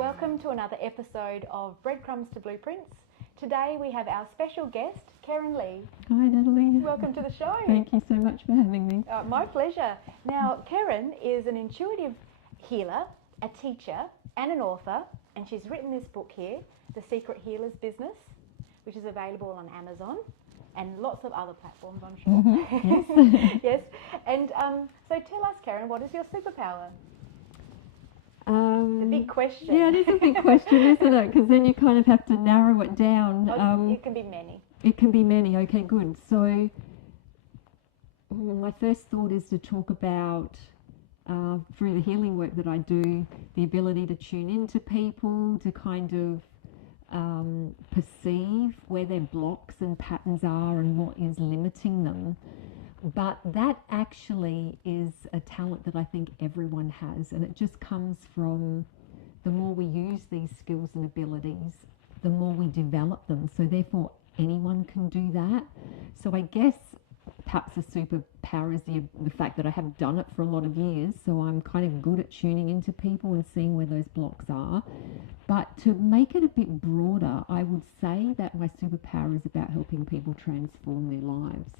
welcome to another episode of Breadcrumbs to Blueprints. Today we have our special guest, Keryn Lee. Hi Natalie. Welcome to the show. Thank you so much for having me. My pleasure. Now, Keryn is an intuitive healer, a teacher and an author, and she's written this book here, The Secret Healer's Business, which is available on Amazon and lots of other platforms, I'm sure. Mm-hmm. Yes. Yes. And so tell us, Keryn, what is your superpower? The big question. Yeah, it is a big question, isn't it? Because then you kind of have to narrow it down. It can be many. It can be many. Okay, good. So my first thought is to talk about, through the healing work that I do, the ability to tune into people, to kind of perceive where their blocks and patterns are and what is limiting them. But that actually is a talent that I think everyone has, and it just comes from the more we use these skills and abilities, the more we develop them. So therefore anyone can do that. So I guess perhaps a superpower is the fact that I have done it for a lot of years, so I'm kind of good at tuning into people and seeing where those blocks are. But to make it a bit broader, I would say that my superpower is about helping people transform their lives.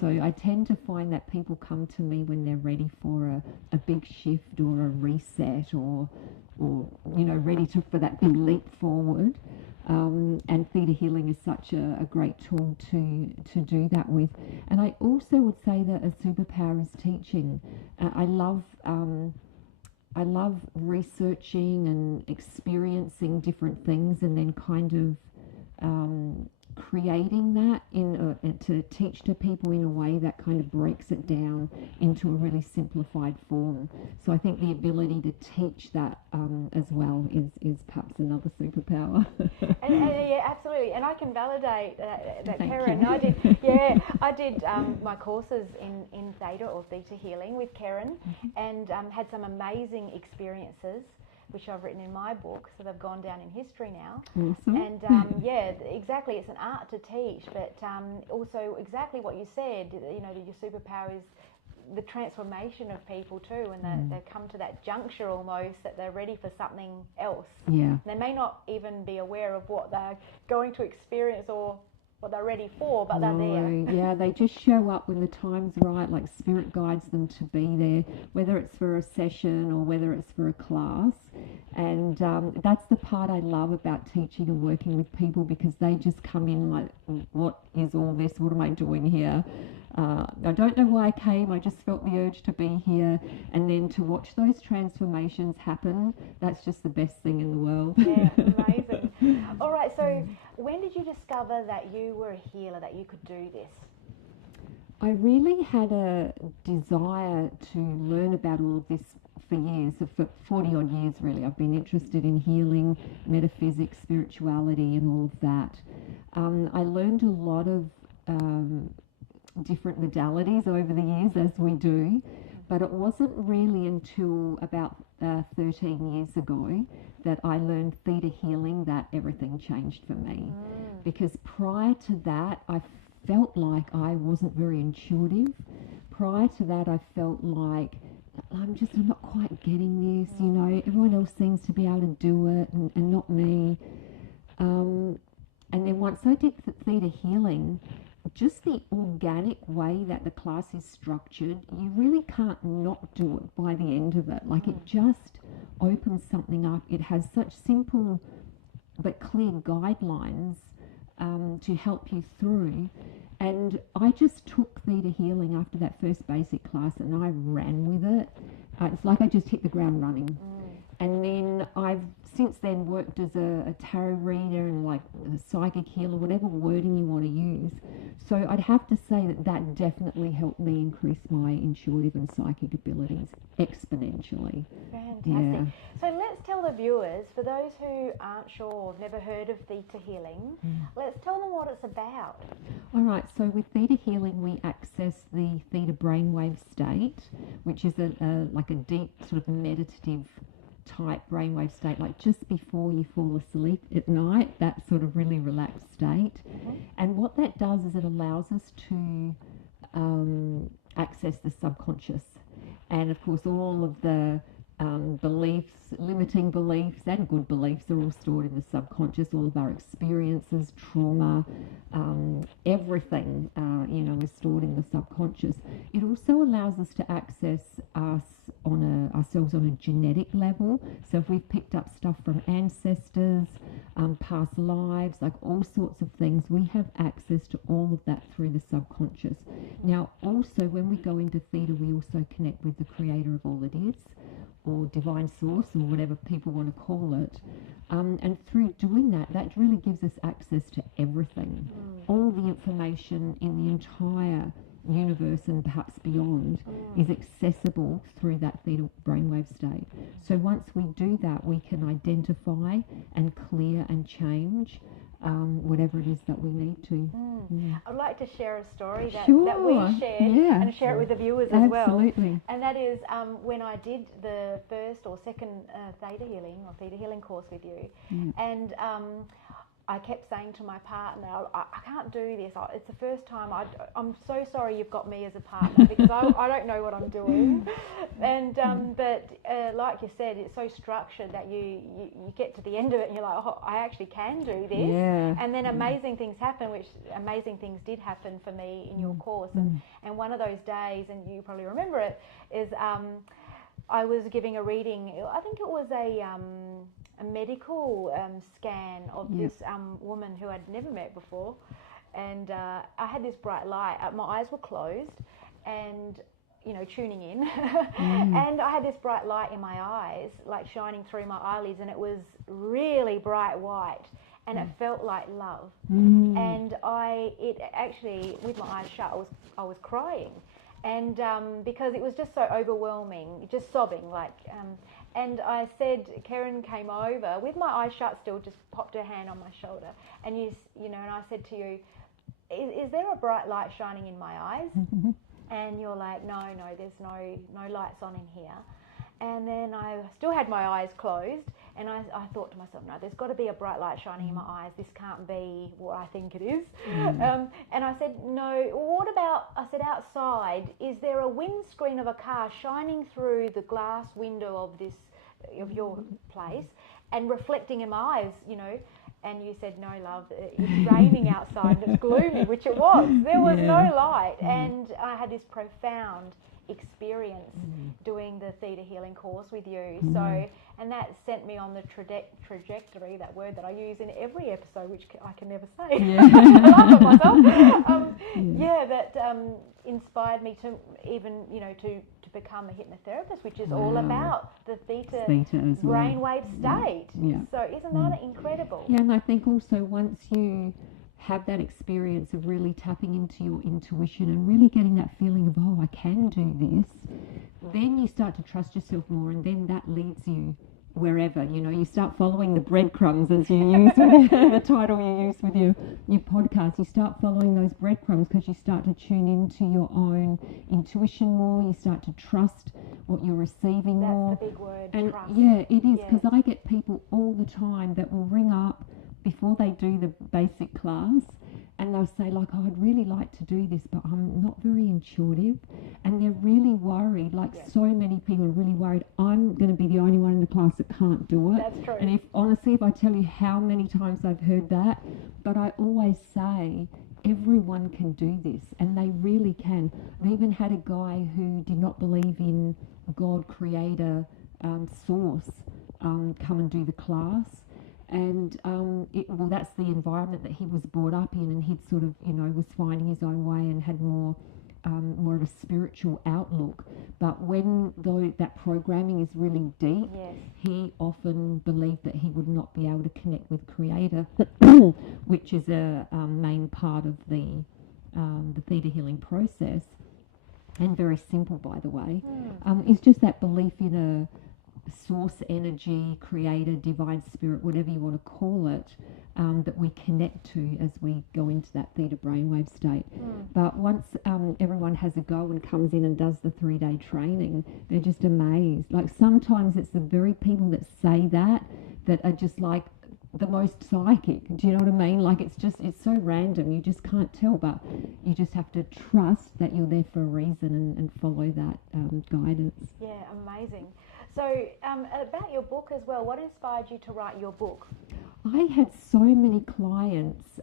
So I tend to find that people come to me when they're ready for a big shift or a reset or you know, ready for that big leap forward. And Theta Healing is such a great tool to do that with. And I also would say that a superpower is teaching. I love researching and experiencing different things and then kind of creating that to teach to people in a way that kind of breaks it down into a really simplified form. So I think the ability to teach that as well is perhaps another superpower. Yeah, absolutely. And I can validate that, Keryn. You. I did my courses in Theta or Theta Healing with Keryn, and had some amazing experiences, which I've written in my book, so they've gone down in history now. Awesome. And yeah, exactly, it's an art to teach, but also exactly what you said, you know, your superpower is the transformation of people too, and they come to that juncture almost that they're ready for something else. Yeah. They may not even be aware of what they're going to experience or what they're ready for, but they're there. Yeah, they just show up when the time's right, like spirit guides them to be there, whether it's for a session or whether it's for a class. And that's the part I love about teaching and working with people, because they just come in like, what is all this? What am I doing here? I don't know why I came, I just felt the urge to be here. And then to watch those transformations happen, that's just the best thing in the world. Yeah, amazing. All right, so when did you discover that you were a healer, that you could do this? I really had a desire to learn about all of this for years, for 40 odd years really. I've been interested in healing, metaphysics, spirituality and all of that. I learned a lot of different modalities over the years, as we do, but it wasn't really until about 13 years ago that I learned Theta Healing that everything changed for me. Because prior to that, I felt like I wasn't very intuitive. Prior to that, I felt like I'm not quite getting this, you know, everyone else seems to be able to do it and not me. And then once I did Theta Healing, just the organic way that the class is structured, you really can't not do it by the end of it. Like it just opens something up. It has such simple but clear guidelines to help you through. And I just took Theta Healing after that first basic class and I ran with it. It's like I just hit the ground running. And then I've since then worked as a tarot reader and like a psychic healer, whatever wording you want to use. So I'd have to say that definitely helped me increase my intuitive and psychic abilities exponentially. Fantastic. Yeah. So let's tell the viewers, for those who aren't sure or have never heard of Theta Healing, let's tell them what it's about. All right, so with Theta Healing we access the theta brainwave state, which is like a deep sort of meditative type brainwave state, like just before you fall asleep at night, that sort of really relaxed state. And what that does is it allows us to access the subconscious, and of course all of the beliefs, limiting beliefs and good beliefs are all stored in the subconscious. All of our experiences, trauma, everything, is stored in the subconscious. It also allows us to access ourselves on a genetic level. So if we've picked up stuff from ancestors, past lives, like all sorts of things, we have access to all of that through the subconscious. Now, also, when we go into theta, we also connect with the creator of all it is, or divine source, or whatever people want to call it. And through doing that, that really gives us access to everything. All the information in the entire universe and perhaps beyond is accessible through that theta brainwave state. So once we do that, we can identify and clear and change whatever it is that we need to. I'd like to share a story that Sure. we shared and share it with the viewers as well. Absolutely. And that is when I did the first or second Theta Healing course with you. And I kept saying to my partner, I can't do this. It's the first time. I'm so sorry you've got me as a partner because I don't know what I'm doing. And but like you said, it's so structured that you get to the end of it and you're like, oh, I actually can do this. Yeah. And then amazing things happen, which amazing things did happen for me in your course. And one of those days, and you probably remember it, is I was giving a reading. I think it was a medical scan of this woman who I'd never met before, and I had this bright light. My eyes were closed, and tuning in, and I had this bright light in my eyes, like shining through my eyelids, and it was really bright white, and it felt like love. And it actually, with my eyes shut, I was crying, and because it was just so overwhelming, just sobbing, like. And I said, Keryn came over with my eyes shut still, just popped her hand on my shoulder, and and I said to you, is there a bright light shining in my eyes? And you're like, no, there's no lights on in here. And then I still had my eyes closed, and I thought to myself, no, there's got to be a bright light shining in my eyes. This can't be what I think it is. And I said, no, what about, I said, outside, is there a windscreen of a car shining through the glass window of your place and reflecting in my eyes, And you said, no, love, it's raining outside and it's gloomy, which it was. There was no light. And I had this profound experience doing the Theta Healing course with you. So, and that sent me on the trajectory, that word that I use in every episode, which I can never say. I laugh at myself. That inspired me to even, to become a hypnotherapist, which is all about the theta brainwave state. So isn't that incredible? Yeah, and I think also once you have that experience of really tapping into your intuition and really getting that feeling of, oh, I can do this, then you start to trust yourself more, and then that leads you wherever, you start following the breadcrumbs, as you use the title you use with your podcast. You start following those breadcrumbs because you start to tune into your own intuition more. You start to trust what you're receiving more. That's the big word, and trust. Yeah, it is, because I get people all the time that will ring up before they do the basic class, and they'll say, like, oh, I'd really like to do this, but I'm not very intuitive. And they're really worried, so many people are really worried, I'm going to be the only one in the class that can't do it. That's true. And honestly, if I tell you how many times I've heard that, but I always say, everyone can do this, and they really can. I even had a guy who did not believe in God, creator, source, come and do the class. And that's the environment that he was brought up in, and he'd sort of, was finding his own way and had more of a spiritual outlook. But when that programming is really deep, he often believed that he would not be able to connect with Creator, which is a main part of the Theta Healing process, and very simple, by the way. It's just that belief in a source energy, creator, divine spirit, whatever you want to call it, that we connect to as we go into that theta brainwave state. But once everyone has a go and comes in and does the 3-day training, they're just amazed. Like, sometimes it's the very people that say that are just like, the most psychic. Do you know what I mean? Like it's so random. You just can't tell, but you just have to trust that you're there for a reason and follow that guidance. Yeah, amazing. So about your book as well, what inspired you to write your book? I had so many clients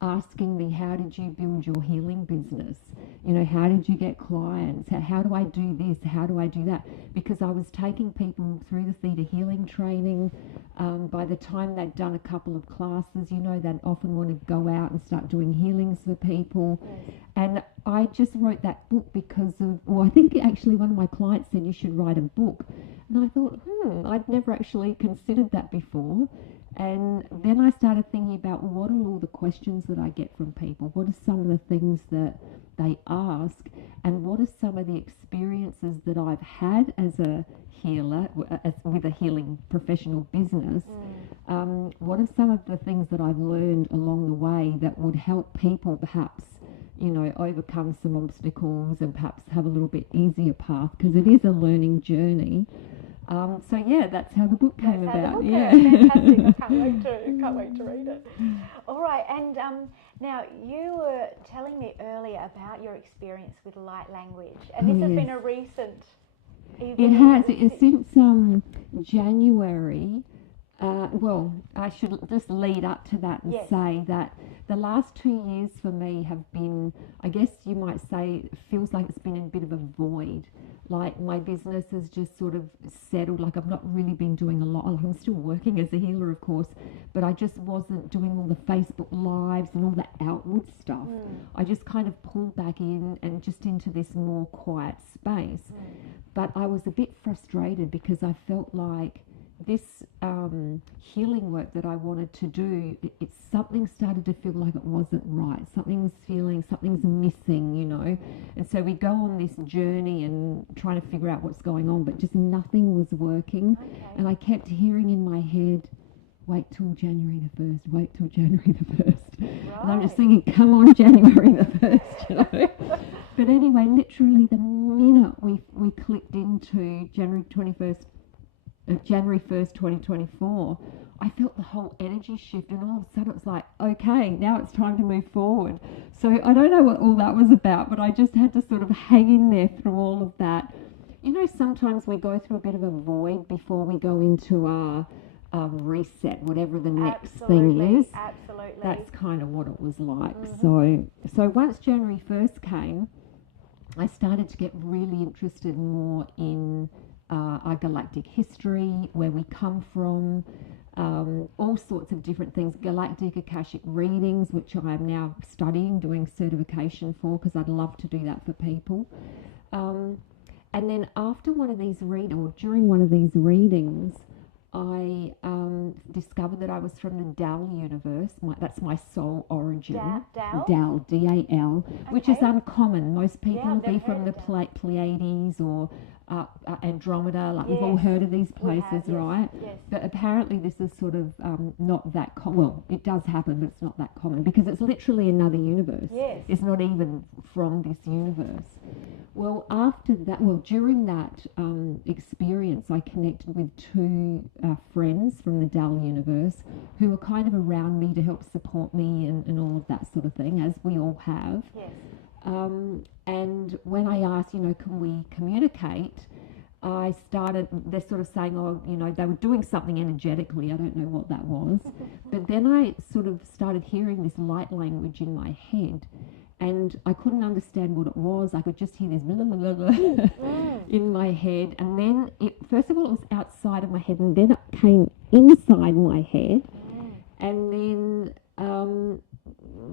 asking me, how did you build your healing business? You know, how did you get clients? How do I do this? How do I do that? Because I was taking people through the Theta Healing training. By the time they'd done a couple of classes, you know, they'd often want to go out and start doing healings for people. Yes. And I just wrote that book because of, well, I think actually one of my clients said you should write a book. And I thought, I'd never actually considered that before. And then I started thinking about what are all the questions that I get from people? What are some of the things that they ask? And what are some of the experiences that I've had as a healer, with a healing professional business? What are some of the things that I've learned along the way that would help people perhaps, you know, overcome some obstacles and perhaps have a little bit easier path? Because it is a learning journey. So yeah, that's how the book came about. Yeah, fantastic! I can't wait to read it. All right, and now you were telling me earlier about your experience with light language, and this has been a recent event. It has. Since January. Well, I should just lead up to that and say that the last 2 years for me have been, I guess you might say, it feels like it's been a bit of a void. Like my business has just sort of settled, like I've not really been doing a lot. I'm still working as a healer, of course, but I just wasn't doing all the Facebook lives and all the outward stuff. I just kind of pulled back in and just into this more quiet space. But I was a bit frustrated because I felt like this healing work that I wanted to do, something started to feel like it wasn't right. Something's missing, you know. And so we go on this journey and trying to figure out what's going on, but just nothing was working. And I kept hearing in my head, wait till January the 1st, wait till January the 1st. Right. And I'm just thinking, come on, January the 1st, you know. But anyway, literally the minute we clicked into January 1st, 2024, I felt the whole energy shift, and all of a sudden it was like, okay, now it's time to move forward. So I don't know what all that was about, but I just had to sort of hang in there through all of that. You know, sometimes we go through a bit of a void before we go into our reset, whatever the next thing is. Absolutely. That's kind of what it was like. So once January 1st came, I started to get really interested more in our galactic history, where we come from, all sorts of different things, galactic Akashic readings, which I am now studying, doing certification for, because I'd love to do that for people. And then after one of these during one of these readings, I discovered that I was from the Dal Universe. That's my soul origin. Dal, D-A-L, which is uncommon. Most people will be from the Pleiades or Andromeda, like we've all heard of these places, right? Yes. But apparently this is sort of not that common. Well, it does happen, but it's not that common because it's literally another universe. Yes. It's not even from this universe. Well, during that experience, I connected with two friends from the Dal Universe who were kind of around me to help support me and all of that sort of thing, as we all have. Yes. And when I asked, can we communicate, they're sort of saying, they were doing something energetically. I don't know what that was. But then I sort of started hearing this light language in my head. And I couldn't understand what it was. I could just hear this blah, blah, blah, blah in my head. And then, first of all, it was outside of my head. And then it came inside my head. And then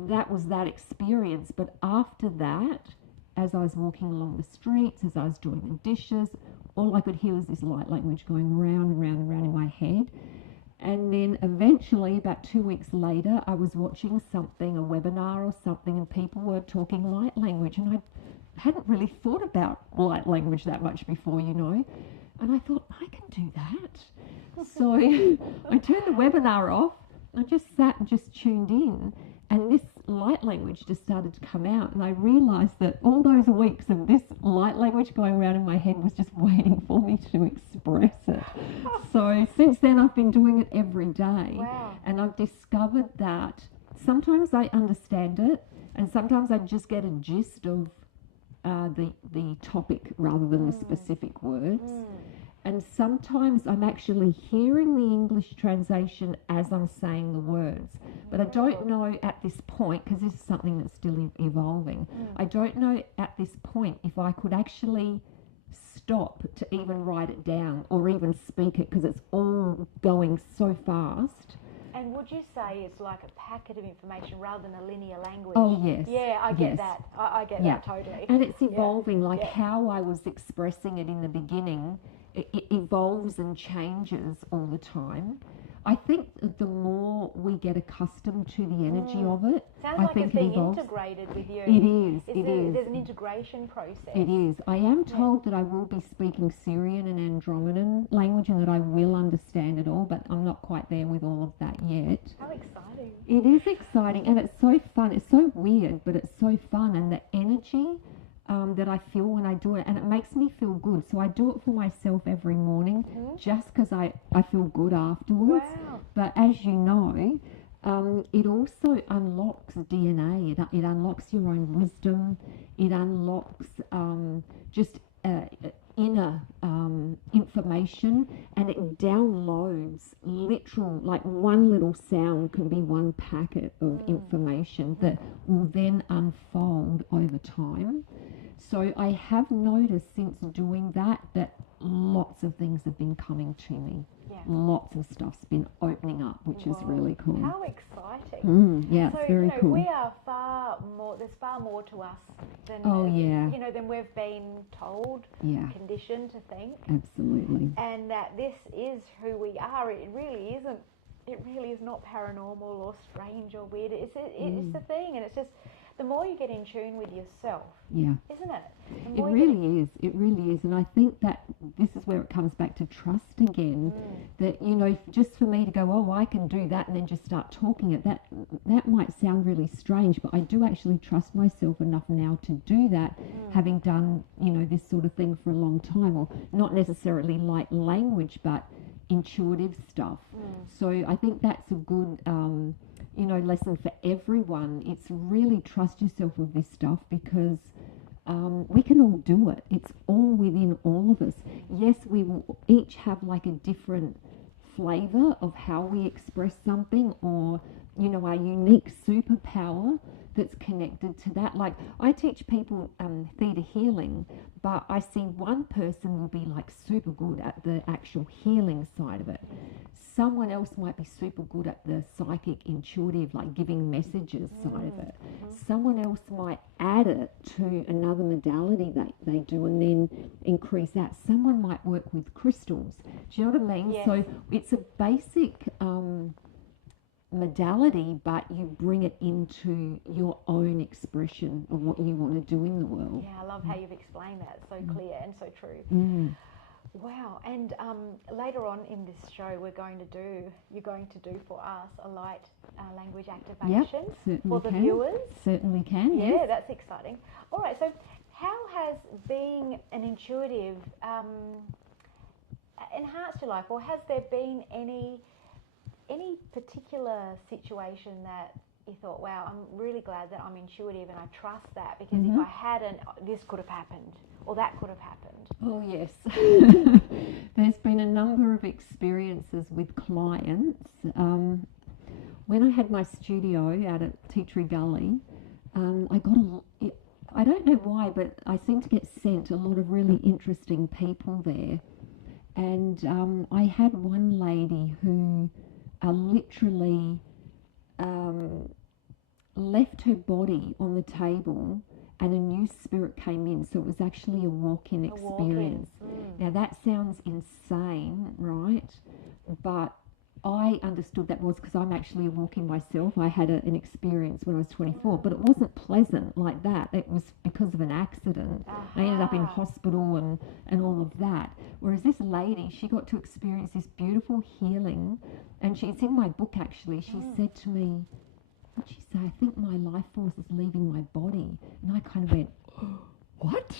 that was that experience. But after that, as I was walking along the streets, as I was doing the dishes, all I could hear was this light language going round and round and round in my head. And then eventually, about 2 weeks later, I was watching something, a webinar or something, and people were talking light language. And I hadn't really thought about light language that much before, And I thought, I can do that. So I turned the webinar off. I just sat and just tuned in. And this light language just started to come out, and I realised that all those weeks of this light language going around in my head was just waiting for me to express it. So since then I've been doing it every day. Wow. And I've discovered that sometimes I understand it, and sometimes I just get a gist of the topic rather than the specific words. And sometimes I'm actually hearing the English translation as I'm saying the words. But I don't know at this point, because this is something that's still evolving, I don't know at this point if I could actually stop to even write it down or even speak it, because it's all going so fast. And would you say it's like a packet of information rather than a linear language? Oh, yes. Yeah, I get Yes. that. I get that totally. And it's evolving, like Yeah. how I was expressing it in the beginning, it evolves and changes all the time. I think the more we get accustomed to the energy of it, Sounds I like think it's being evolves. integrated with you. It is, it is. There's an integration process. It is. I am told that I will be speaking Syrian and Andromedan language and that I will understand it all, but I'm not quite there with all of that yet. How exciting. It is exciting, and it's so fun. It's so weird, but it's so fun, and the energy that I feel when I do it, and it makes me feel good. So I do it for myself every morning just because I feel good afterwards. Wow. But as you know, it also unlocks DNA. It unlocks your own wisdom. It unlocks just inner information, and it downloads literal, like one little sound can be one packet of information that will then unfold over time. So I have noticed since doing that lots of things have been coming to me. Yeah. Lots of stuff's been opening up, which is really cool. How exciting. Yeah, So, it's very cool. we are far more, there's far more to us than, than we've been told, conditioned to think. Absolutely. And that this is who we are. It really is not paranormal or strange or weird. It's the thing, and it's just, the more you get in tune with yourself, isn't it? It really is. And I think that this is where it comes back to trust again. That, just for me to go, oh, I can do that, and then just start talking it, that might sound really strange, but I do actually trust myself enough now to do that, having done, this sort of thing for a long time, or not necessarily like language, but intuitive stuff. So I think that's a good lesson for everyone. It's really trust yourself with this stuff, because we can all do it. It's all within all of us. Yes, we will each have like a different flavour of how we express something, or our unique superpower that's connected to that. Like, I teach people Theta Healing, but I see one person will be like super good at the actual healing side of it. Someone else might be super good at the psychic, intuitive, like giving messages side of it. Someone else might add it to another modality that they do and then increase that. Someone might work with crystals. Do you know what I mean? Yes. So it's a basic modality, but you bring it into your own expression of what you want to do in the world. Yeah, I love how you've explained that. So clear and so true. Wow. And later on in this show, you're going to do for us a light language activation for the viewers. Certainly can. Yeah, yes. that's exciting. All right. So, how has being an intuitive enhanced your life, or has there been any particular situation that you thought, wow, I'm really glad that I'm intuitive and I trust that, because if I hadn't, this could have happened or that could have happened? Oh, yes. There's been a number of experiences with clients. When I had my studio out at Tea Tree Valley, I don't know why, but I seem to get sent a lot of really interesting people there. And I had one lady who literally left her body on the table, and a new spirit came in. So it was actually a walk-in experience. Now that sounds insane, right? But I understood that was because I'm actually a walk-in myself. I had an experience when I was 24, but it wasn't pleasant like that. It was because of an accident. I ended up in hospital and all of that. Whereas this lady, she got to experience this beautiful healing, and it's in my book actually. She said to me, what'd she say? I think my life force is leaving my body. And I kind of went, what?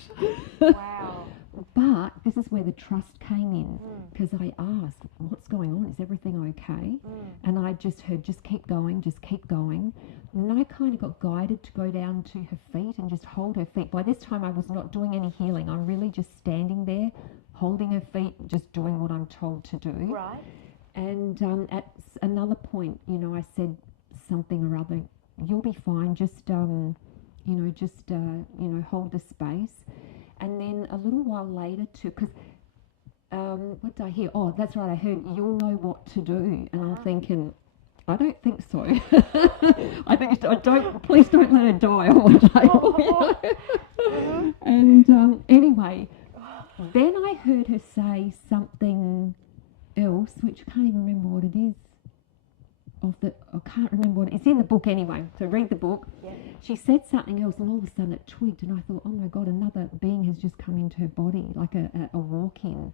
Wow. But this is where the trust came in, because I asked, what's going on? Is everything okay? And I just heard, just keep going, just keep going. And then I kind of got guided to go down to her feet and just hold her feet. By this time, I was not doing any healing. I'm really just standing there, holding her feet, just doing what I'm told to do. Right. And at another point, you know, I said something or other, you'll be fine, just, you know, hold the space. And then a little while later, too, because what did I hear? Oh, that's right, I heard, you'll know what to do. And I'm thinking, I don't think so. I think please don't let her die on the table. You know? And anyway, then I heard her say something else, which I can't even remember what it is. I can't remember what it's in the book anyway. So read the book. Yeah. She said something else, and all of a sudden it twigged, and I thought, oh my God, another being has just come into her body, like a walk-in.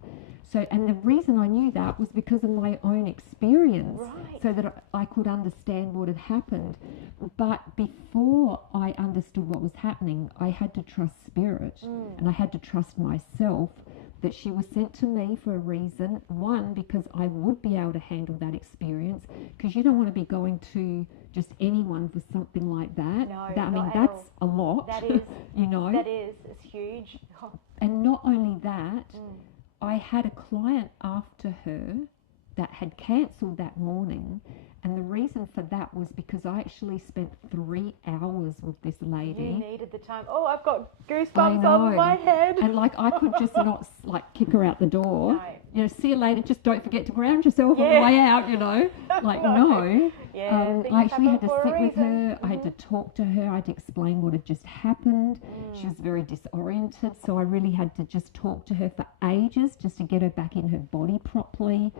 So, and the reason I knew that was because of my own experience, Right. so that I could understand what had happened. But before I understood what was happening, I had to trust spirit, and I had to trust myself, that she was sent to me for a reason. One, because I would be able to handle that experience, because you don't want to be going to just anyone for something like that. No, I mean, not at that's all. a lot. That is. You know. That is. It's huge. Oh. And not only that, I had a client after her that had cancelled that morning. And the reason for that was because I actually spent 3 hours with this lady. You needed the time. Oh, I've got goosebumps on my head. And like, I could just not like kick her out the door. No. You know, see you later. Just don't forget to ground yourself on the way out. You know, like no. Yeah, I actually had to for a sit with reason. her. I had to talk to her. I had to explain what had just happened. She was very disoriented, so I really had to just talk to her for ages just to get her back in her body properly.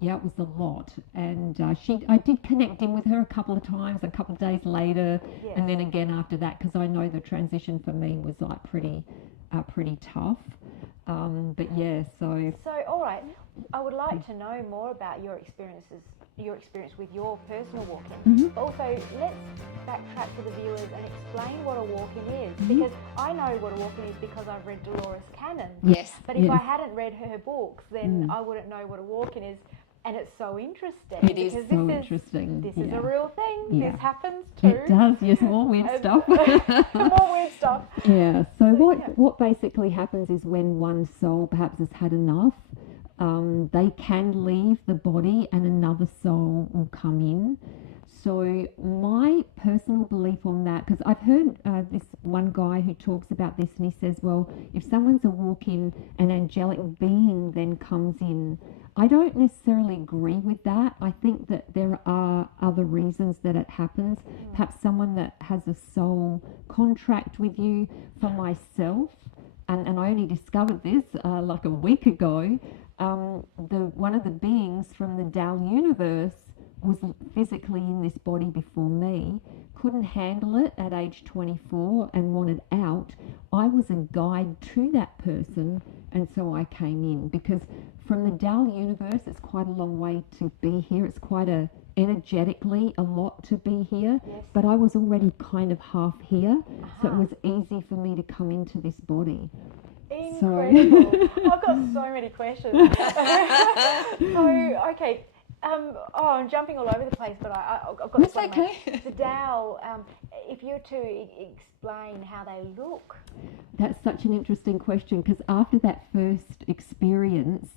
Yeah, it was a lot, and I did connect in with her a couple of times, a couple of days later, and then again after that, because I know the transition for me was like pretty tough. But yeah, so all right, I would like to know more about your experience with your personal walk-in. But also, let's backtrack for the viewers and explain what a walk-in is, because I know what a walk-in is because I've read Dolores Cannon. Yes. But if I hadn't read her books, then I wouldn't know what a walk-in is. And it's so interesting. It is so interesting. This is a real thing. Yeah. This happens too. It does, yes, more weird stuff. More weird stuff. Yeah, so what basically happens is when one soul perhaps has had enough, they can leave the body and another soul will come in. So my personal belief on that, because I've heard this one guy who talks about this, and he says, well, if someone's a walk-in, an angelic being then comes in. I don't necessarily agree with that. I think that there are other reasons that it happens. Perhaps someone that has a soul contract with you. For myself, and I only discovered this like a week ago, one of the beings from the Dal Universe was physically in this body before me, couldn't handle it at age 24 and wanted out. I was a guide to that person, and so I came in, because from the Dal Universe, it's quite a long way to be here. It's quite energetically a lot to be here, but I was already kind of half here, so it was easy for me to come into this body. Incredible. I've got so many questions. So, okay. I'm jumping all over the place, but I've got That's okay. The Dal, if you were to explain how they look. That's such an interesting question, because after that first experience,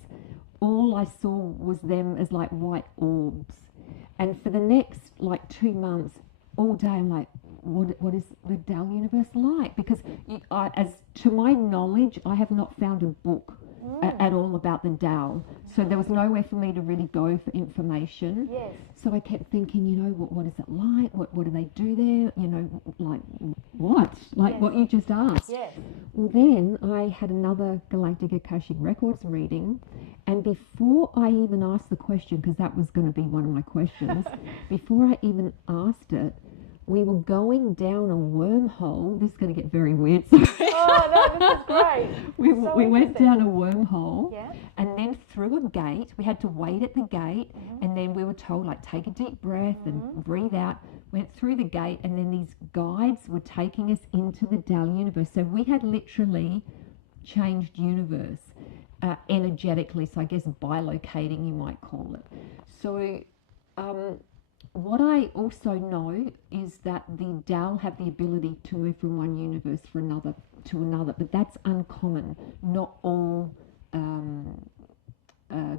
all I saw was them as like white orbs. And for the next like 2 months, all day I'm like, what is the Dal Universe like? Because as to my knowledge, I have not found a book at all about the Dal. So there was nowhere for me to really go for information. Yes. So I kept thinking, you know, what is it like? What do they do there? You know, like what? Like what you just asked. Yes. Well, then I had another Galactic Akashic Records reading, and before I even asked the question, because that was going to be one of my questions, before I even asked it, we were going down a wormhole. This is going to get very weird. Oh, no, this is great. We went down a wormhole, Yeah. and then through a gate. We had to wait at the gate, and then we were told, like, take a deep breath and breathe out. went through the gate, and then these guides were taking us into the Dal Universe. So we had literally changed universe energetically, so I guess bilocating you might call it. So what I also know is that the Dal have the ability to move from one universe to another, but that's uncommon. Not all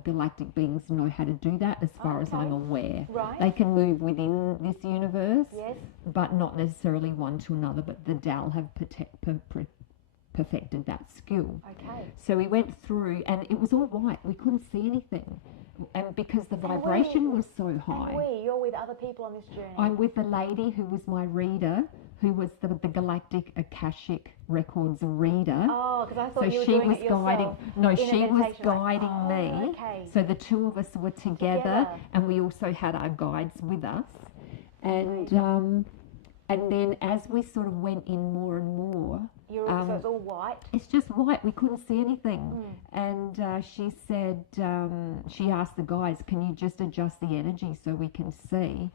galactic beings know how to do that, as far as I'm aware. Right. They can move within this universe, yes, but not necessarily one to another. But the Dal have perfected that skill. Okay. So we went through, and it was all white. We couldn't see anything, and because the vibration was so high. And you're with other people on this journey. I'm with the lady who was my reader, who was the Galactic Akashic Records reader. Oh, because I thought So you were she doing was it yourself. guiding. No, in a she was meditation, guiding me. Okay. So the two of us were together, and we also had our guides with us. And then as we sort of went in more and more, So it's all white. it's just white. We couldn't see anything. And she said, she asked the guys, can you just adjust the energy so we can see?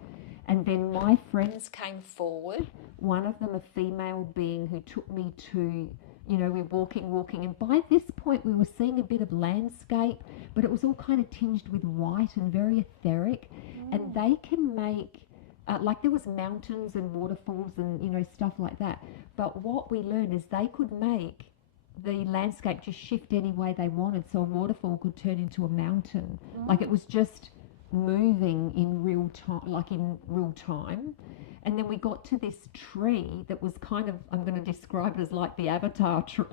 And then my friends came forward, one of them a female being who took me to, we're walking. And by this point we were seeing a bit of landscape, but it was all kind of tinged with white and very etheric. And they can make, like there was mountains and waterfalls and, stuff like that. But what we learned is they could make the landscape just shift any way they wanted. So a waterfall could turn into a mountain. Like it was just moving in real time, And then we got to this tree that was kind of, I'm going to describe it as like the Avatar tree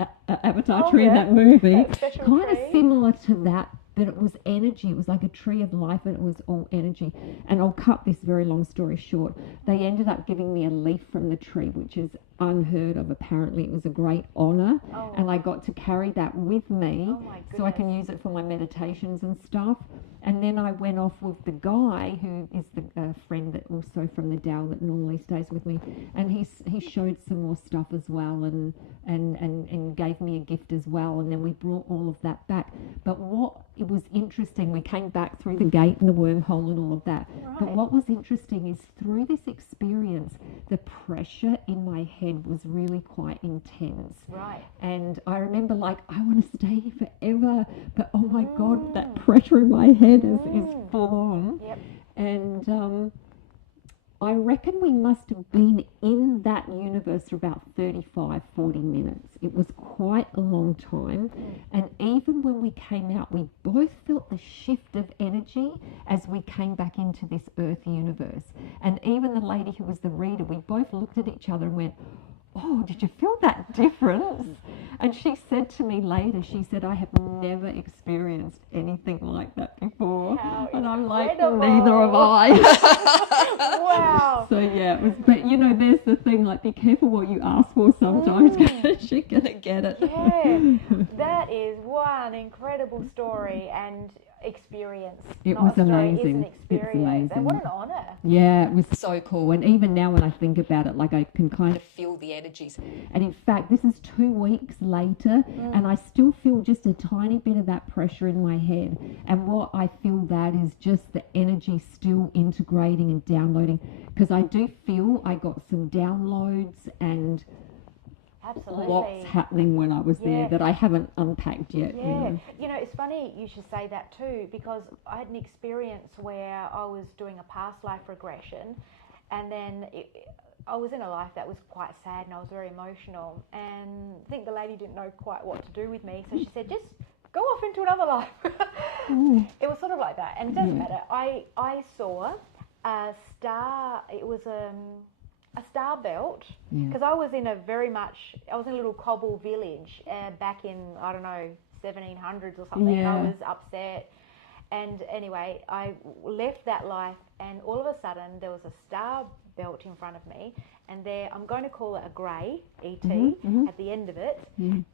in that movie. Kind of similar to that, but it was energy. It was like a tree of life, and it was all energy. And I'll cut this very long story short. They ended up giving me a leaf from the tree, which is unheard of. Apparently it was a great honor, and I got to carry that with me so I can use it for my meditations and stuff. And then I went off with the guy who is the friend that also from the Dal that normally stays with me, and he showed some more stuff as well, and gave me a gift as well. And then we brought all of that back. But it was interesting, we came back through the gate and the wormhole and all of that. Right. But what was interesting is through this experience, the pressure in my head was really quite intense. Right. And I remember like, I want to stay here forever, but oh my God, that pressure in my head is full on. Yep. And I reckon we must have been in that universe for about 35, 40 minutes. It was quite a long time. And even when we came out, we both felt the shift of energy as we came back into this Earth universe. And even the lady who was the reader, we both looked at each other and went, oh, did you feel that difference? And she said to me later, she said, I have never experienced anything like that before. And I'm like, neither have I. Wow. So yeah, it was, but there's the thing, like, be careful what you ask for sometimes, because she's going to get it. Yeah, that is one incredible story and experience. It was amazing. It's amazing. And what an honour. Yeah, it was so cool. And even now when I think about it, like I can kind of feel the energies. And in fact, this is 2 weeks later, and I still feel just a tiny bit of that pressure in my head. And what I feel that is just the energy still integrating and downloading, because I do feel I got some downloads and lots happening when I was there that I haven't unpacked yet. Yeah. It's funny you should say that too, because I had an experience where I was doing a past life regression, and then I was in a life that was quite sad, and I was very emotional, and I think the lady didn't know quite what to do with me, so she said, just go off into another life. It was sort of like that, and it doesn't matter. I saw a star. It was a star belt, because I was in a little cobble village back in, I don't know, 1700s or something, and I was upset. And anyway, I left that life, and all of a sudden there was a star belt in front of me, and there, I'm going to call it a grey ET at the end of it,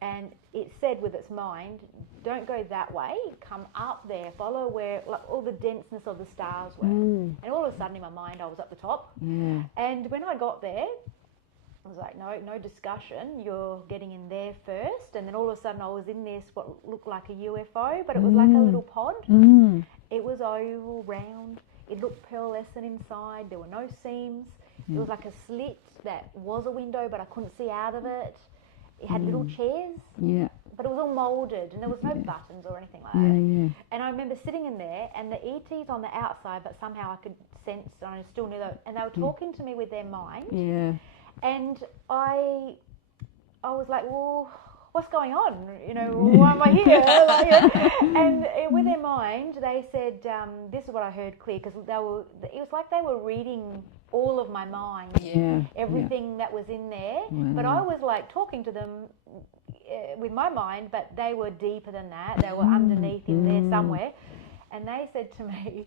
and it said with its mind, don't go that way, come up there, follow where all the denseness of the stars were. And all of a sudden in my mind I was at the top, and when I got there I was like, no discussion, you're getting in there first. And then all of a sudden I was in this what looked like a UFO, but it was like a little pod. It was oval, round, it looked pearlescent inside, there were no seams. It was like a slit that was a window, but I couldn't see out of it. It had little chairs. Yeah. But it was all moulded, and there was no buttons or anything like that. Yeah. And I remember sitting in there, and the ETs on the outside, but somehow I could sense, and I still knew that, and they were talking to me with their mind. Yeah. And I was like, well, what's going on? You know, why am I here? Like, you know? And with their mind, they said, this is what I heard clear, because it was like they were reading all of my mind, everything that was in there. Wow. But I was like talking to them with my mind, but they were deeper than that. They were underneath in there somewhere. And they said to me,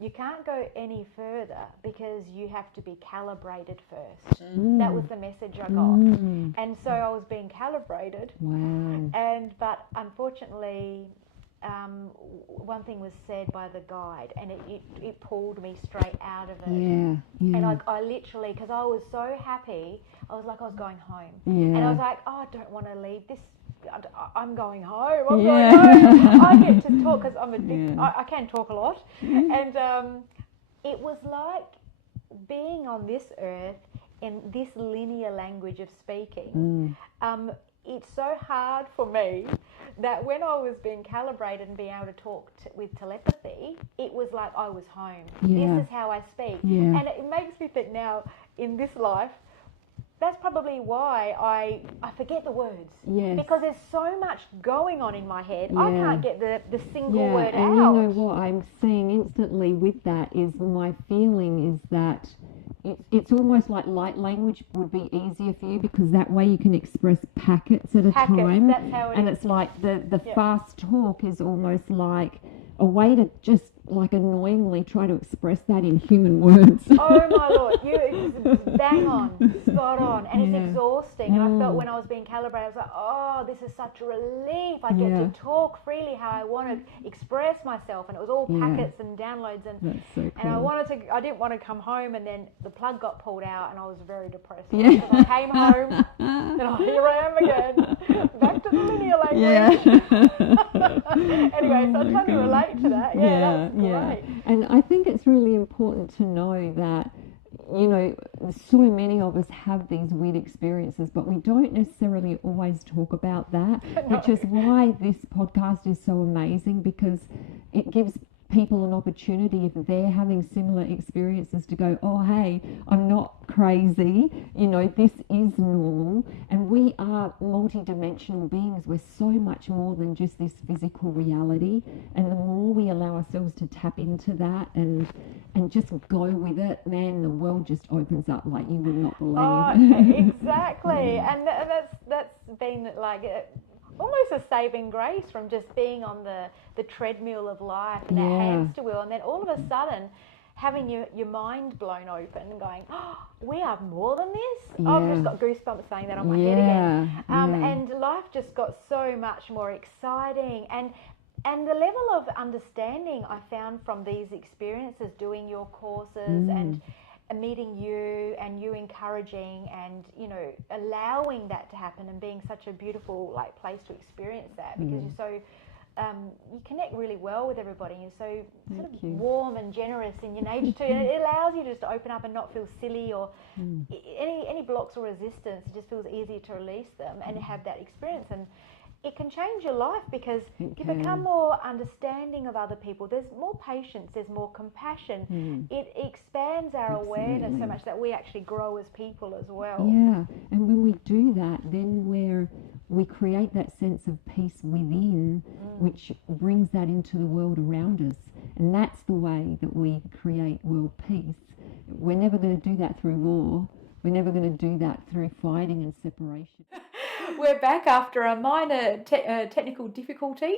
you can't go any further because you have to be calibrated first. That was the message I got. And so I was being calibrated. Wow. But unfortunately, one thing was said by the guide, and it pulled me straight out of it. And I literally, because I was so happy, I was like, I was going home. And I was like, oh, I don't want to leave this. I'm going home. I'm going home. I get to talk because I'm a big, I can talk a lot. And it was like being on this earth in this linear language of speaking. It's so hard for me that when I was being calibrated and being able to talk with telepathy, it was like I was home. This is how I speak. And it makes me think now, in this life, that's probably why I forget the words. Because there's so much going on in my head, I can't get the single word and out. You know what I'm seeing instantly with that is my feeling is that it's almost like light language would be easier for you because that way you can express packets at a time. That's how it is. It's like the fast talk is almost like a way to just like annoyingly try to express that in human words. Oh my Lord, you bang on, spot on, and it's exhausting. And I felt when I was being calibrated, I was like, oh, this is such a relief. I get to talk freely how I want to express myself, and it was all packets and downloads, and that's so cool. And I didn't want to come home, and then the plug got pulled out, and I was very depressed. Because I came home, and here I am again, back to the linear language. Anyway, so I'm trying to relate to that. That was great. And I think it's really important to know that, you know, so many of us have these weird experiences, but we don't necessarily always talk about that, which is why this podcast is so amazing, because it gives people an opportunity, if they're having similar experiences, to go, oh, hey, I'm not crazy, you know, this is normal, and we are multidimensional beings. We're so much more than just this physical reality, and the more we allow ourselves to tap into that and just go with it, man, the world just opens up like you would not believe. Oh, exactly. And that's been like almost a saving grace from just being on the treadmill of life and that hamster wheel, and then all of a sudden having your mind blown open and going, oh, we are more than this. I've just got goosebumps saying that on my head again. And life just got so much more exciting, and the level of understanding I found from these experiences, doing your courses and meeting you, and you encouraging and, you know, allowing that to happen, and being such a beautiful place to experience that, because you're so you connect really well with everybody. You're so sort of warm and generous in your nature too, and it allows you just to open up and not feel silly or any blocks or resistance. It just feels easier to release them and have that experience, and it can change your life because you become more understanding of other people. There's more patience, there's more compassion. It expands our awareness so much that we actually grow as people as well. Yeah, and when we do that, then we create that sense of peace within, which brings that into the world around us. And that's the way that we create world peace. We're never going to do that through war. We're never going to do that through fighting and separation. We're back after a minor technical difficulty,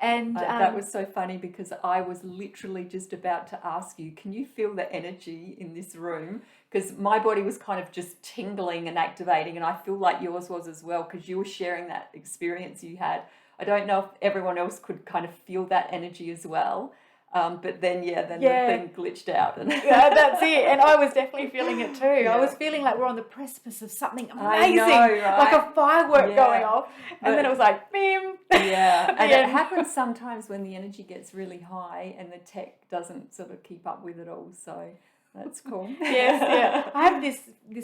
and that was so funny because I was literally just about to ask you, can you feel the energy in this room? Because my body was kind of just tingling and activating, and I feel like yours was as well, because you were sharing that experience you had. I don't know if everyone else could kind of feel that energy as well. But then, the thing glitched out. That's it. And I was definitely feeling it too. I was feeling like we're on the precipice of something amazing, like a firework going off. And then it was like, bim. Yeah, and it happens sometimes when the energy gets really high and the tech doesn't sort of keep up with it all. So That's cool. Yes, yeah. I have this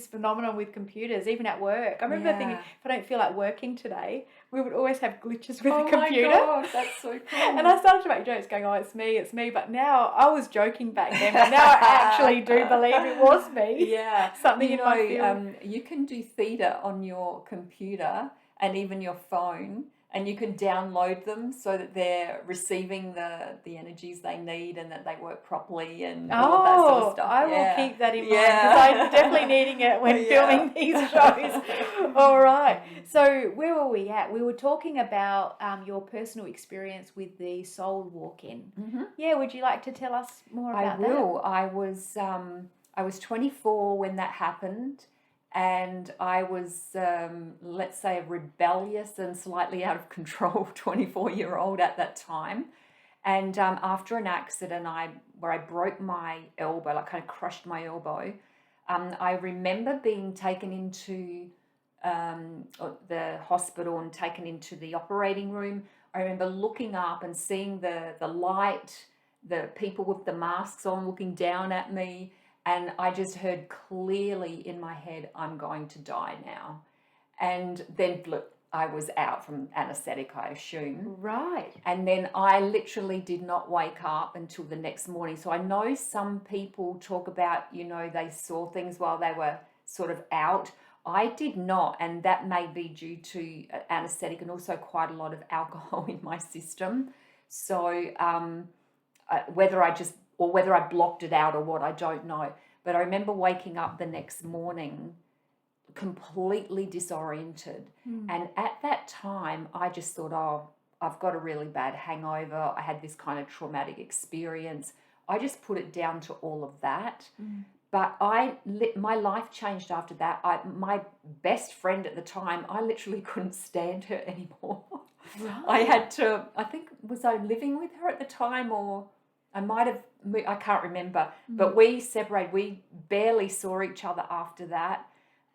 phenomenon with computers, even at work. I remember thinking, Yeah. if I don't feel like working today, we would always have glitches with Oh the computer. my God, that's so cool. And I started to make jokes going, oh, it's me. But now, I was joking back then, but now I actually do believe it was me. Yeah. Something in my field. You can do Theta on your computer and even your phone, and you can download them so that they're receiving the energies they need and that they work properly and all of that sort of stuff. I will keep that in mind because I'm definitely needing it when filming these shows. All right. So where were we at? We were talking about your personal experience with the soul walk-in. Mm-hmm. Yeah, would you like to tell us more about that? I will. I was 24 when that happened. And I was, let's say, a rebellious and slightly out of control 24-year-old at that time. And after an accident where I broke my elbow, like kind of crushed my elbow, I remember being taken into the hospital and taken into the operating room. I remember looking up and seeing the light, the people with the masks on looking down at me. And I just heard clearly in my head, I'm going to die now. And then I was out from anesthetic, I assume. Right. And then I literally did not wake up until the next morning. So I know some people talk about, they saw things while they were sort of out. I did not. And that may be due to anesthetic and also quite a lot of alcohol in my system. So whether I blocked it out or what, I don't know. But I remember waking up the next morning completely disoriented. And at that time, I just thought, oh, I've got a really bad hangover. I had this kind of traumatic experience. I just put it down to all of that. But my life changed after that. My best friend at the time, I literally couldn't stand her anymore. Right. I think, was I living with her at the time, or I might have, I can't remember, but we separated. We barely saw each other after that.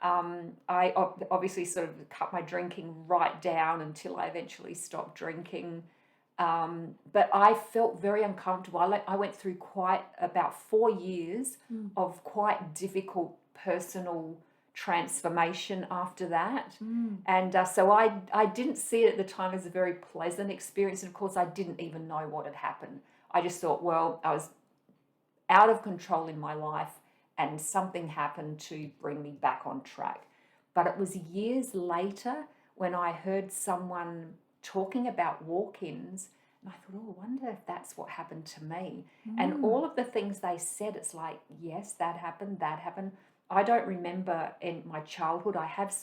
I obviously sort of cut my drinking right down until I eventually stopped drinking. But I felt very uncomfortable. I went through about 4 years of quite difficult personal transformation after that. And so I didn't see it at the time as a very pleasant experience. And of course, I didn't even know what had happened. I just thought, well, I was out of control in my life and something happened to bring me back on track. But it was years later when I heard someone talking about walk-ins, and I thought, oh, I wonder if that's what happened to me. And all of the things they said, it's like, yes, that happened. I don't remember in my childhood. I have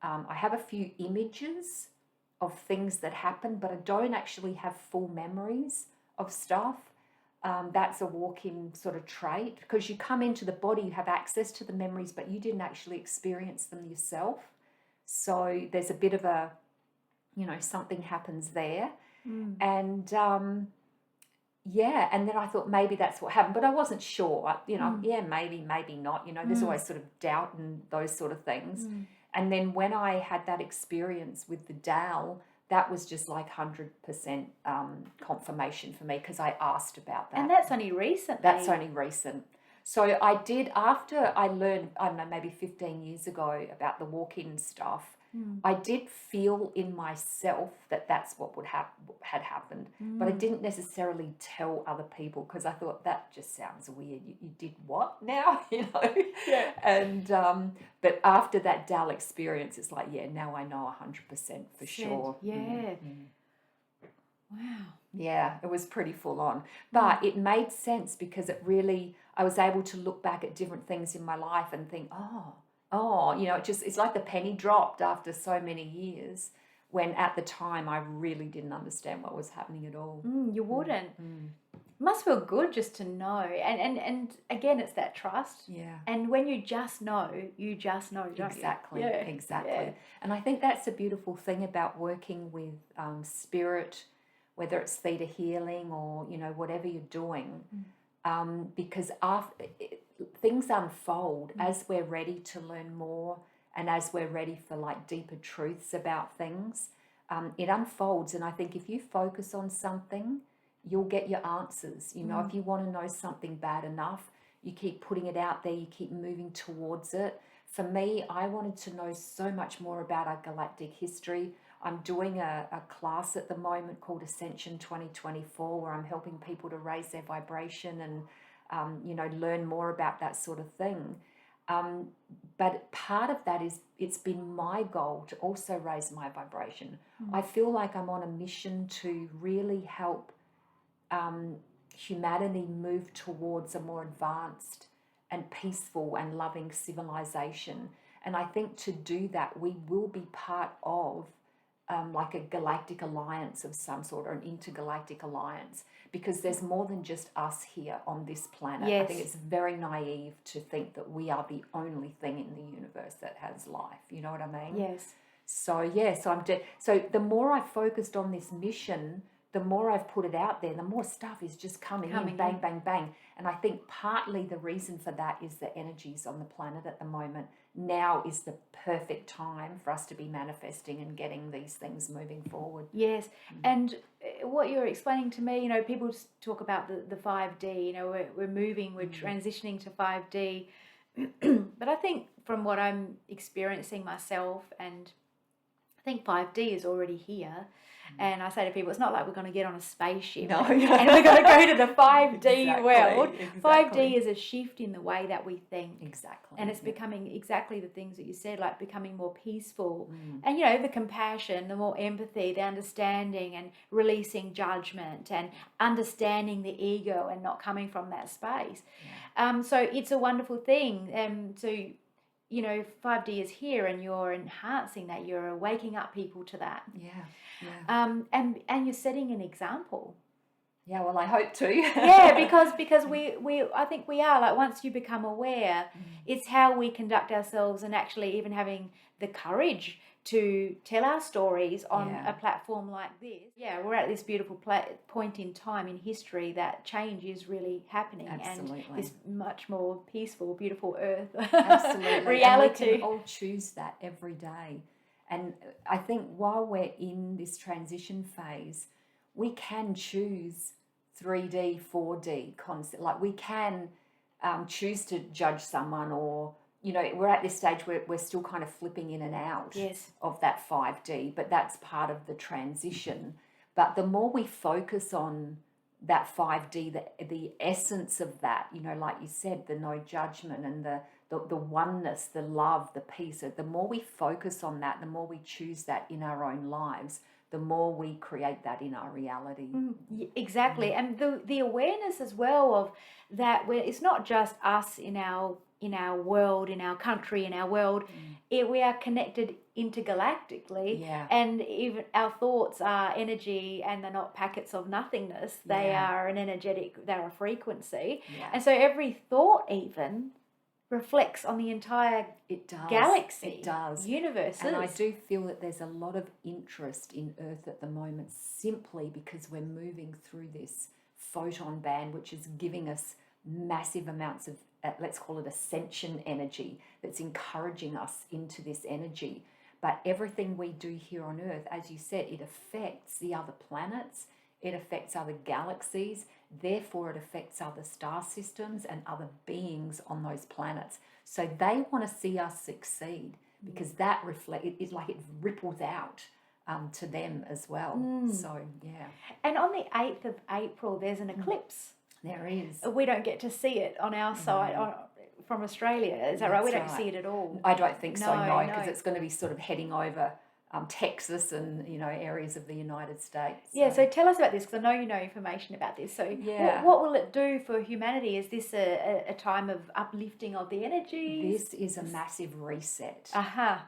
I have a few images of things that happened, but I don't actually have full memories of stuff. That's a walk-in sort of trait, because you come into the body, you have access to the memories, but you didn't actually experience them yourself. So there's a bit of a, something happens there. And and then I thought maybe that's what happened, but I wasn't sure, maybe not, there's always sort of doubt and those sort of things. And then when I had that experience with the Dal, that was just like 100% confirmation for me, because I asked about that. And that's only recent. That's only recent. So I did, after I learned, I don't know, maybe 15 years ago about the walk-in stuff, I did feel in myself that that's what had happened. But I didn't necessarily tell other people, because I thought that just sounds weird. You did what now? Yeah. And but after that Dal experience, it's like, yeah, now I know 100% for sure. Yeah. Wow. Yeah, it was pretty full on. But it made sense, because I was able to look back at different things in my life and think, it's like the penny dropped after so many years, when at the time I really didn't understand what was happening at all. You wouldn't. It must feel good just to know. And again, it's that trust. Yeah. And when you just know, don't you? Exactly. Yeah. Exactly. Yeah. And I think that's a beautiful thing about working with spirit, whether it's Theta Healing or, whatever you're doing, because things unfold as we're ready to learn more, and as we're ready for like deeper truths about things. It unfolds, and I think if you focus on something, you'll get your answers. If you want to know something bad enough, you keep putting it out there, you keep moving towards it. For me, I wanted to know so much more about our galactic history. I'm doing a class at the moment called Ascension 2024, where I'm helping people to raise their vibration and, learn more about that sort of thing. But part of that is it's been my goal to also raise my vibration. I feel like I'm on a mission to really help humanity move towards a more advanced and peaceful and loving civilization. And I think to do that, we will be part of like a galactic alliance of some sort, or an intergalactic alliance, because there's more than just us here on this planet. Yes. I think it's very naive to think that we are the only thing in the universe that has life. You know what I mean? Yes. So so the more I focused on this mission, the more I've put it out there, the more stuff is just coming in, bang, bang, bang. And I think partly the reason for that is the energies on the planet at the moment. Now is the perfect time for us to be manifesting and getting these things moving forward. Yes, and what you're explaining to me, people talk about the 5D, we're moving, we're transitioning to 5D. But I think from what I'm experiencing myself, and I think 5D is already here. And I say to people, it's not like we're going to get on a spaceship and we're going to go to the 5D world. Exactly. 5D is a shift in the way that we think. Exactly. And it's becoming exactly the things that you said, like becoming more peaceful. And, the compassion, the more empathy, the understanding, and releasing judgment, and understanding the ego and not coming from that space. So it's a wonderful thing. So 5D is here, and you're enhancing that. You're waking up people to that. And you're setting an example. Yeah, well, I hope to. because I think we are, like, once you become aware, it's how we conduct ourselves, and actually even having the courage to tell our stories on a platform like this. We're at this beautiful point in time in history that change is really happening. Absolutely. And this much more peaceful, beautiful earth. Absolutely. reality. And we can all choose that every day. And I think while we're in this transition phase, we can choose 3D, 4D concept. Like, we can choose to judge someone, or we're at this stage where we're still kind of flipping in and out of that 5D, but that's part of the transition. But the more we focus on that 5D, the essence of that, like you said, the no judgment and the oneness, the love, the peace, the more we focus on that, the more we choose that in our own lives, the more we create that in our reality. Exactly. And the awareness as well of that, where it's not just us in our world, in our country, in our world. We are connected intergalactically, and even our thoughts are energy, and they're not packets of nothingness. They are an energetic, they're a frequency. And so every thought even reflects on the entire galaxy, universes. And I do feel that there's a lot of interest in Earth at the moment, simply because we're moving through this photon band, which is giving us massive amounts of, let's call it ascension energy, that's encouraging us into this energy. But everything we do here on Earth, as you said, it affects the other planets, it affects other galaxies, therefore it affects other star systems and other beings on those planets. So they want to see us succeed, because that it's like it ripples out to them as well. So, And on the 8th of April, there's an eclipse. There is. We don't get to see it on our side from Australia. Is that right? We don't see it at all. I don't think so, no, because it's going to be sort of heading over Texas and areas of the United States. So tell us about this, because I know you know information about this. So what will it do for humanity? Is this a time of uplifting of the energies? This is a massive reset.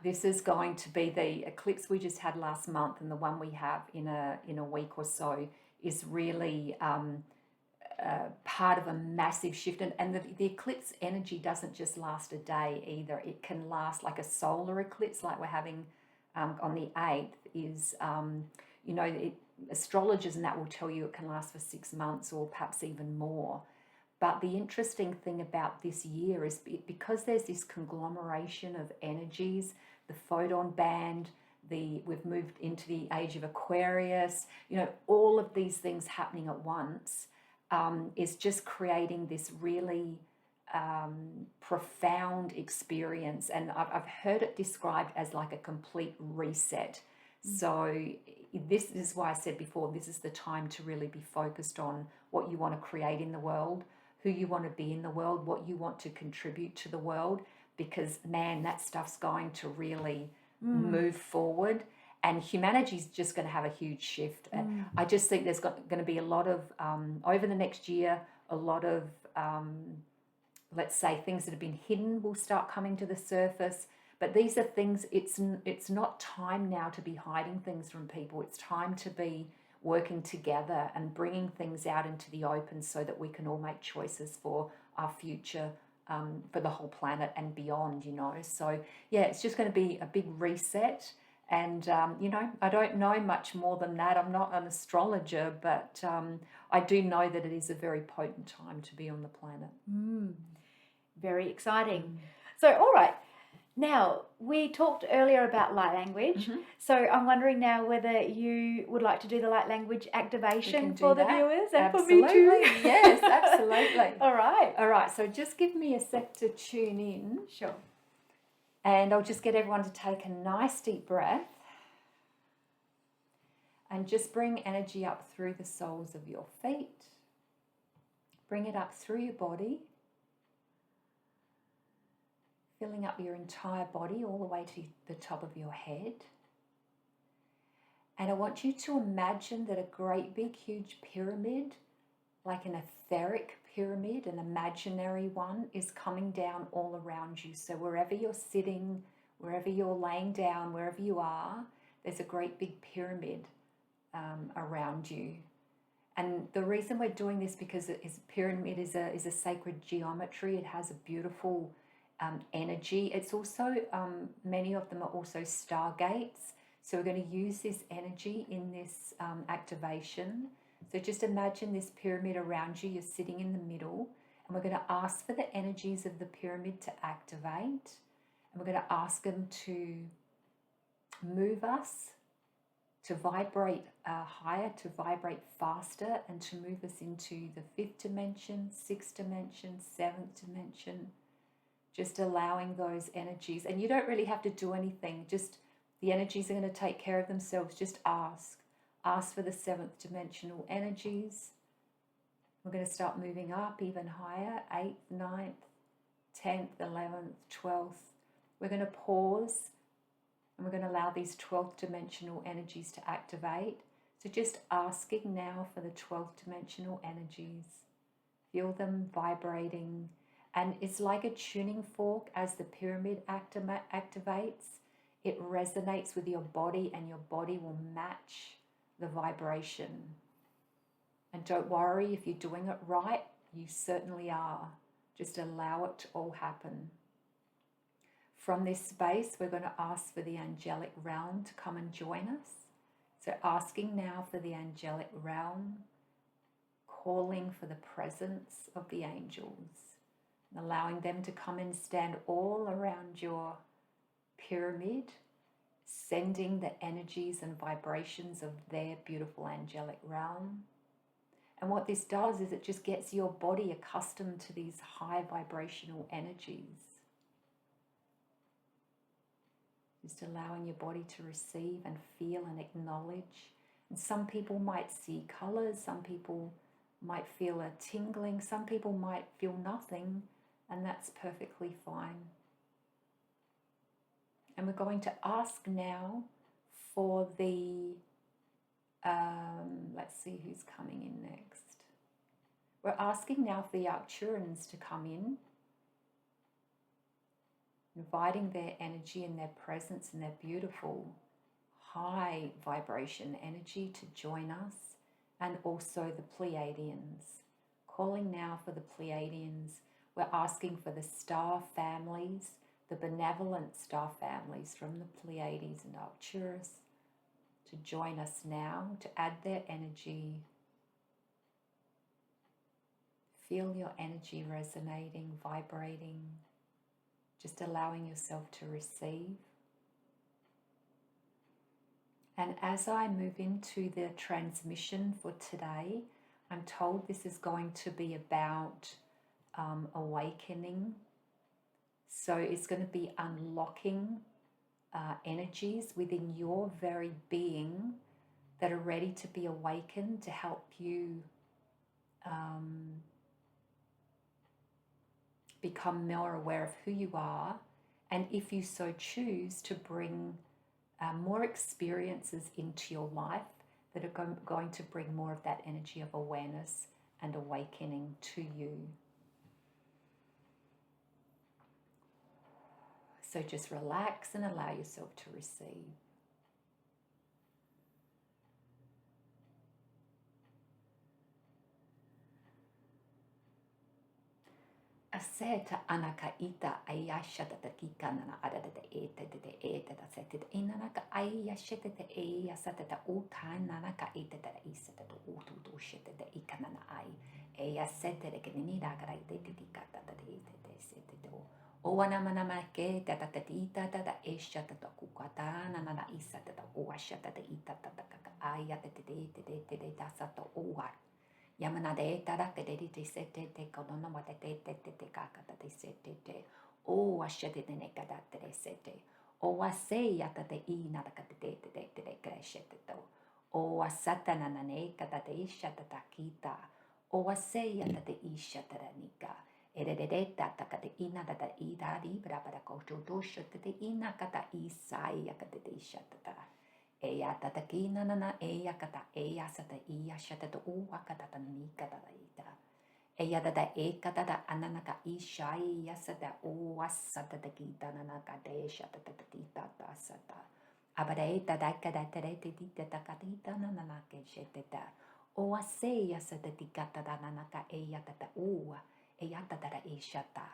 This is going to be the eclipse we just had last month, and the one we have in a week or so is really part of a massive shift. And the eclipse energy doesn't just last a day either. It can last, like a solar eclipse like we're having on the 8th is, astrologers and that will tell you it can last for 6 months or perhaps even more. But the interesting thing about this year is because there's this conglomeration of energies, the photon band, we've moved into the age of Aquarius, all of these things happening at once is just creating this really profound experience, and I've heard it described as like a complete reset. So this is why I said before, this is the time to really be focused on what you want to create in the world, who you want to be in the world, what you want to contribute to the world, because man, that stuff's going to really move forward, and humanity's just going to have a huge shift. And I just think there's going to be a lot of over the next year, a lot of let's say things that have been hidden will start coming to the surface. But these are things, it's not time now to be hiding things from people. It's time to be working together and bringing things out into the open so that we can all make choices for our future, for the whole planet and beyond, you know. So, yeah, it's just going to be a big reset. And, you know, I don't know much more than that. I'm not an astrologer, but I do know that it is a very potent time to be on the planet. Very exciting. So, all right. Now, we talked earlier about light language. So I'm wondering now whether you would like to do the light language activation for the viewers and absolutely. for me too. Yes, absolutely. All right. All right, so just give me a sec to tune in. Sure. And I'll just get everyone to take a nice deep breath. And just bring energy up through the soles of your feet. Bring it up through your body. Filling up your entire body all the way to the top of your head. And I want you to imagine that a great big huge pyramid, like an etheric pyramid, an imaginary one, is coming down all around you. So wherever you're sitting, wherever you're laying down, wherever you are, there's a great big pyramid around you. And the reason we're doing this because pyramid is a sacred geometry. It has a beautiful energy. It's also, many of them are also stargates. So we're going to use this energy in this activation. So just imagine this pyramid around you. You're sitting in the middle, and we're going to ask for the energies of the pyramid to activate. And we're going to ask them to move us, to vibrate higher, to vibrate faster, and to move us into the 5th dimension, 6th dimension, 7th dimension. Just allowing those energies, and you don't really have to do anything, just the energies are going to take care of themselves. Just ask for the 7th dimensional energies. We're going to start moving up even higher, 8th, 9th, 10th, 11th, 12th. We're going to pause, and we're going to allow these 12th dimensional energies to activate. So just asking now for the 12th dimensional energies. Feel them vibrating. And it's like a tuning fork as the pyramid activates. It resonates with your body, and your body will match the vibration. And don't worry if you're doing it right, you certainly are. Just allow it to all happen. From this space, we're going to ask for the angelic realm to come and join us. So asking now for the angelic realm, calling for the presence of the angels. Allowing them to come and stand all around your pyramid, sending the energies and vibrations of their beautiful angelic realm. And what this does is it just gets your body accustomed to these high vibrational energies. Just allowing your body to receive and feel and acknowledge. And some people might see colors, some people might feel a tingling, some people might feel nothing. And that's perfectly fine. And we're going to ask now for the, let's see who's coming in next. We're asking now for the Arcturians to come in, inviting their energy and their presence and their beautiful high vibration energy to join us, and also the Pleiadians. Calling now for the Pleiadians. We're asking for the star families, the benevolent star families from the Pleiades and Arcturus to join us now, to add their energy. Feel your energy resonating, vibrating, just allowing yourself to receive. And as I move into the transmission for today, I'm told this is going to be about awakening. So it's going to be unlocking energies within your very being that are ready to be awakened to help you become more aware of who you are, and if you so choose, to bring more experiences into your life that are going to bring more of that energy of awareness and awakening to you. So just relax and allow yourself to receive. Aseta anaka ita ayasha ta kika nana ada de ete da sete inanaka ayasha te e asata ta uta nanaka ite da isata to utu to shete de ikanana ai e asete de kenini da gara ite tikata da ite de sete to o wana mana make ta ta ita ta da esha ta kukata nana isata ta o asha ta ita ta ka ayate te da sato o Yamana de tada que de sete te konono mate te kakata te sete te o ashete te nekada te sete o ase yata te I nada ka te kreshete to o asatana na ne kata te isha ta kita o ase yata te isha ta nika de tata ka te ina da I da libra para ko to shete te ina kata isai yakata te isha ta Eya tata kina nana eya kata eya sata iya shata to uwa kata ta ni kata da ita. Eya tata e kata da ananaka isha iya sata uwa sata ta kita nanaka de shata ta kita ta sata. Abada e tata kata tere te tita ta katita nanaka shete ta. Owa se ya sata tikata da nanaka eya tata uwa. Eya tata da isha ta.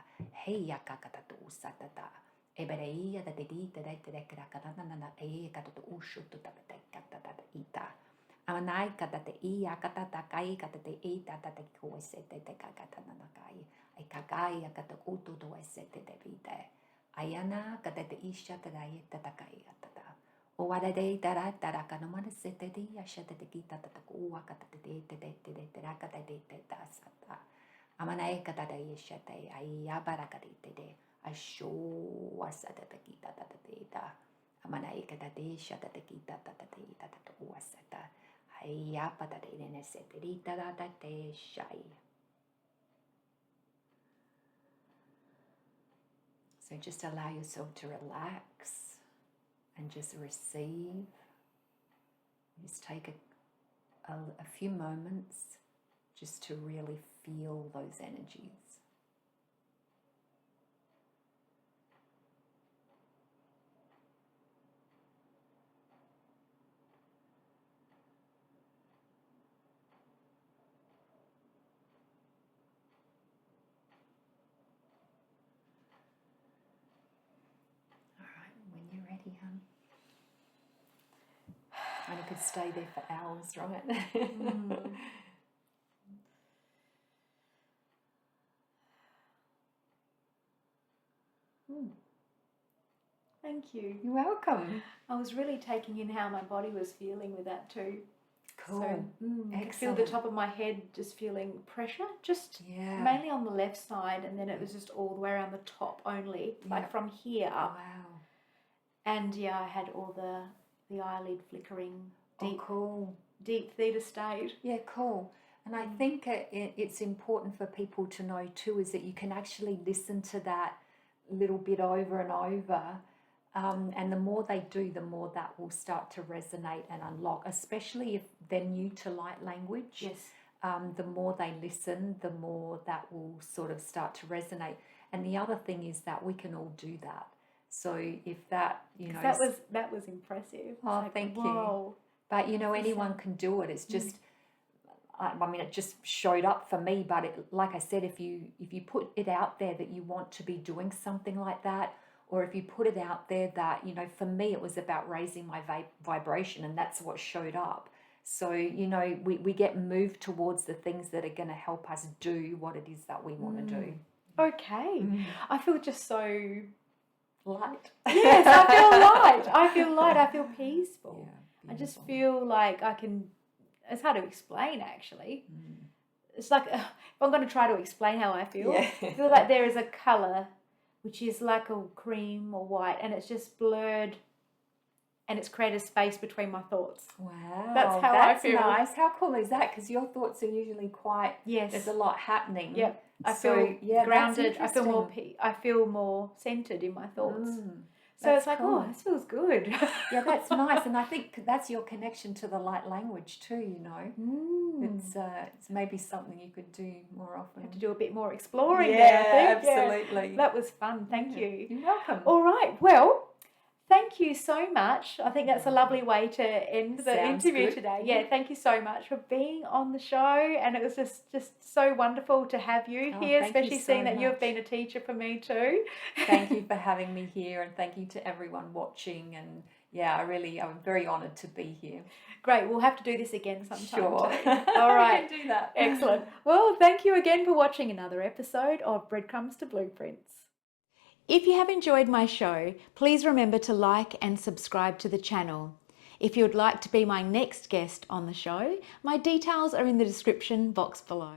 Heya kakata to usata ta. Ebereia da dedita da terekra katana e kata ushu to ta kata da ita amanai kata te ia kata ta kai kata te ita ta te ko sete te kata na kai ai kakai kata utu to sete te vite ayana kata te isha ta da ita ta kai kata o wada de tara kana mana sete te isha te kita ta ko kata te kata te ta sata amanai kata da isha te ai abarakati te Asho wasata kita tata teta. Amana ikata desha tata kita tata teta tata wasata. Ayapa tata ine seterita tata te shai. So just allow yourself to relax and just receive. Just take a few moments just to really feel those energies. And you could stay there for hours, right? Thank you. You're welcome. I was really taking in how my body was feeling with that too. Cool. So, I could feel the top of my head just feeling pressure, just mainly on the left side, and then it was just all the way around the top only, like from here up. Wow. And I had all the eyelid flickering, deep, cool. Deep theta state. Yeah, cool. And I think it's important for people to know too is that you can actually listen to that little bit over and over. And the more they do, the more that will start to resonate and unlock, especially if they're new to light language. Yes. The more they listen, the more that will sort of start to resonate. And the other thing is that we can all do that. So if that, that was impressive. Oh, like, thank you. But anyone can do it. It's just, I mean, it just showed up for me. But like I said, if you put it out there that you want to be doing something like that, or if you put it out there that, for me, it was about raising my vibration, and that's what showed up. So, we get moved towards the things that are going to help us do what it is that we want to do. Okay. I feel just so light. Yes, I feel light. I feel peaceful. Yeah, I just feel like I can, it's hard to explain actually. it's like, if I'm going to try to explain how I feel, Yeah. I feel like there is a colour which is like a cream or white, and it's just blurred, and it's created space between my thoughts. Wow, That's how I feel. Nice. How cool is that? Because your thoughts are usually quite. Yes. There's a lot happening. Yep. I So, feel yeah, grounded. that's I feel more centered in my thoughts. So that's it's like, cool. oh, this feels good. Yeah, that's nice, and I think that's your connection to the light language too. You know, it's maybe something you could do more often. Have to do a bit more exploring Yeah, there, I think. absolutely. Yeah. That was fun. Thank you. You're welcome. All right. Well, thank you so much. I think that's a lovely way to end the Sounds interview good. today. Yeah, thank you so much for being on the show. And it was just so wonderful to have you here, thank you especially so seeing that you've much. been a teacher for me too. Thank you for having me here, and thank you to everyone watching. And yeah, I'm very honoured to be here. Great. We'll have to do this again sometime. Sure. Too. All right. We can do that. Excellent. Well, thank you again for watching another episode of Breadcrumbs to Blueprints. If you have enjoyed my show, please remember to like and subscribe to the channel. If you would like to be my next guest on the show, my details are in the description box below.